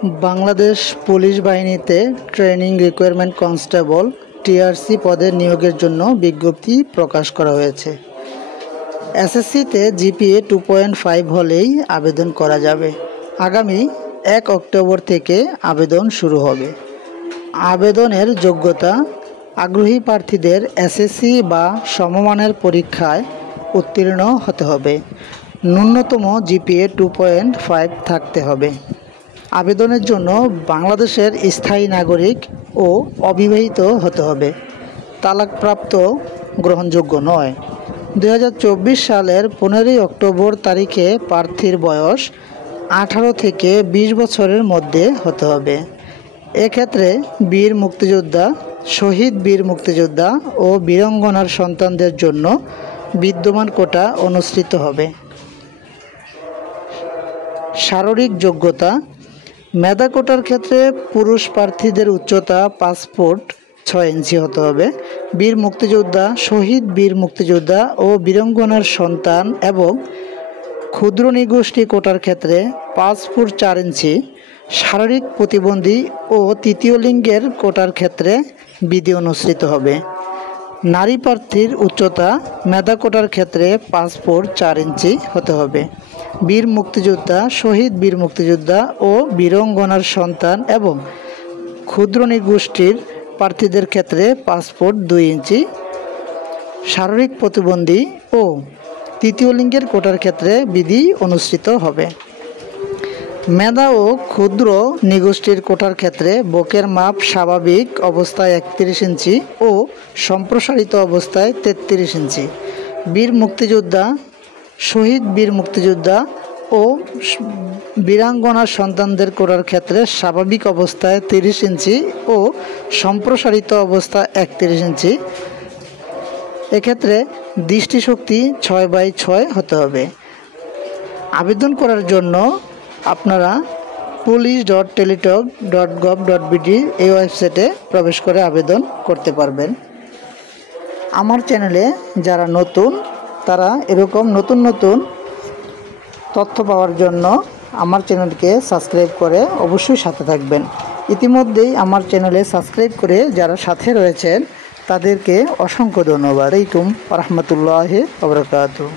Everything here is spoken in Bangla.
বাংলাদেশ পুলিশ বাহিনীতে ট্রেনিং রিকোয়ারমেন্ট কনস্টেবল টিআরসি পদে নিয়োগের জন্য বিজ্ঞপ্তি প্রকাশ করা হয়েছে। এসএসসিতে জিপিএ 2.5 হলেই আবেদন করা যাবে। আগামী 1 অক্টোবর থেকে আবেদন শুরু হবে। আবেদনের যোগ্যতা: আগ্রহী প্রার্থীদের এসএসসি বা সমমানের পরীক্ষায় উত্তীর্ণ হতে হবে। ন্যূনতম জিপিএ 2.5 থাকতে হবে। আবেদনের জন্য বাংলাদেশের স্থায়ী নাগরিক ও অবিবাহিত হতে হবে। তালাকপ্রাপ্ত গ্রহণযোগ্য নয়। 2024 সালের 15 অক্টোবর তারিখে প্রার্থীর বয়স 18 থেকে 20 বছরের মধ্যে হতে হবে। এক্ষেত্রে বীর মুক্তিযোদ্ধা, শহীদ বীর মুক্তিযোদ্ধা ও বীরাঙ্গনার সন্তানদের জন্য বিদ্যমান কোটা অনুসৃত হবে। শারীরিক যোগ্যতা: মেধা কোটার ক্ষেত্রে পুরুষ প্রার্থীদের উচ্চতা 5 ফুট 6 ইঞ্চি হতে হবে। বীর মুক্তিযোদ্ধা, শহীদ বীর মুক্তিযোদ্ধা ও বীরাঙ্গনার সন্তান এবং ক্ষুদ্র নৃগোষ্ঠী কোটার ক্ষেত্রে 5 ফুট 4 ইঞ্চি। শারীরিক প্রতিবন্ধী ও তৃতীয় লিঙ্গের কোটার ক্ষেত্রে বিধি অনুসৃত হবে। নারী প্রার্থীর উচ্চতা মেধা কোটার ক্ষেত্রে 5 ফুট 4 ইঞ্চি হতে হবে। বীর মুক্তিযোদ্ধা, শহীদ বীর মুক্তিযোদ্ধা ও বীরাঙ্গনার সন্তান এবং ক্ষুদ্র নৃগোষ্ঠীর প্রার্থীদের ক্ষেত্রে 5 ফুট 2 ইঞ্চি। শারীরিক প্রতিবন্ধী ও তৃতীয় লিঙ্গের কোটার ক্ষেত্রে বিধি অনুসৃত হবে। মেধা ও ক্ষুদ্র নৃগোষ্ঠীর কোটার ক্ষেত্রে বুকের মাপ স্বাভাবিক অবস্থায় 31 ইঞ্চি ও সম্প্রসারিত অবস্থায় 33 ইঞ্চি। বীর মুক্তিযোদ্ধা, শহীদ বীর মুক্তিযোদ্ধা ও বীরাঙ্গনার সন্তানদের কোটার ক্ষেত্রে স্বাভাবিক অবস্থায় 30 ইঞ্চি ও সম্প্রসারিত অবস্থায় 31 ইঞ্চি। এক্ষেত্রে দৃষ্টিশক্তি 6/6 হতে হবে। আবেদন করার জন্য আপনারা police.teletalk.gov.bd এই ওয়েবসাইটে প্রবেশ করে আবেদন করতে পারবেন। আমার চ্যানেলে যারা নতুন, তারা এরকম নতুন নতুন তথ্য পাওয়ার জন্য আমার চ্যানেলকে সাবস্ক্রাইব করে অবশ্যই সাথে থাকবেন। ইতিমধ্যেই আমার চ্যানেলে সাবস্ক্রাইব করে যারা সাথে রয়েছেন তাদেরকে অসংখ্য ধন্যবাদ। আসসালামু আলাইকুম ওয়া রাহমাতুল্লাহি ওয়া বারাকাতুহু।